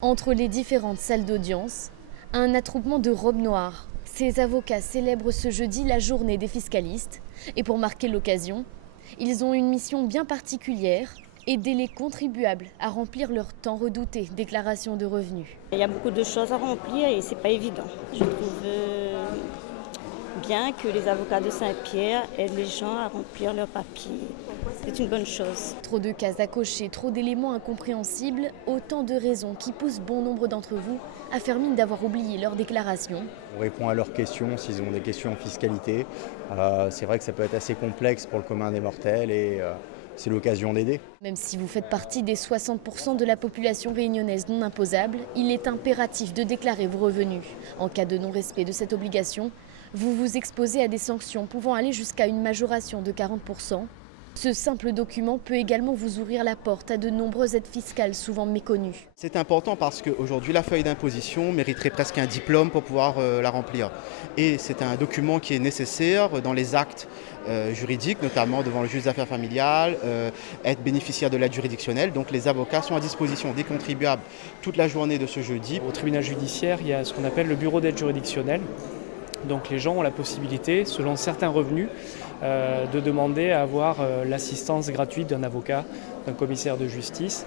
Entre les différentes salles d'audience, un attroupement de robes noires. Ces avocats célèbrent ce jeudi la journée des fiscalistes. Et pour marquer l'occasion, ils ont une mission bien particulière, aider les contribuables à remplir leur tant redoutée déclaration de revenus. Il y a beaucoup de choses à remplir et c'est pas évident. Je trouve bien que les avocats de Saint-Pierre aident les gens à remplir leurs papiers. C'est une bonne chose. Trop de cases à cocher, trop d'éléments incompréhensibles, autant de raisons qui poussent bon nombre d'entre vous à faire mine d'avoir oublié leur déclaration. On répond à leurs questions s'ils ont des questions en fiscalité. C'est vrai que ça peut être assez complexe pour le commun des mortels et c'est l'occasion d'aider. Même si vous faites partie des 60% de la population réunionnaise non imposable, il est impératif de déclarer vos revenus. En cas de non-respect de cette obligation, vous vous exposez à des sanctions pouvant aller jusqu'à une majoration de 40%. Ce simple document peut également vous ouvrir la porte à de nombreuses aides fiscales souvent méconnues. C'est important parce qu'aujourd'hui, la feuille d'imposition mériterait presque un diplôme pour pouvoir la remplir. Et c'est un document qui est nécessaire dans les actes juridiques, notamment devant le juge des affaires familiales, être bénéficiaire de l'aide juridictionnelle. Donc les avocats sont à disposition des contribuables toute la journée de ce jeudi. Au tribunal judiciaire, il y a ce qu'on appelle le bureau d'aide juridictionnelle. Donc les gens ont la possibilité, selon certains revenus, de demander à avoir l'assistance gratuite d'un avocat, d'un commissaire de justice.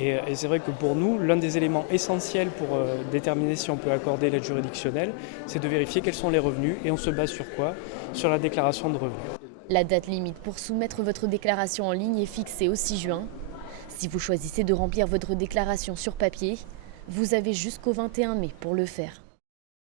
Et c'est vrai que pour nous, l'un des éléments essentiels pour déterminer si on peut accorder l'aide juridictionnelle, c'est de vérifier quels sont les revenus. Et on se base sur quoi? Sur la déclaration de revenus. La date limite pour soumettre votre déclaration en ligne est fixée au 6 juin. Si vous choisissez de remplir votre déclaration sur papier, vous avez jusqu'au 21 mai pour le faire.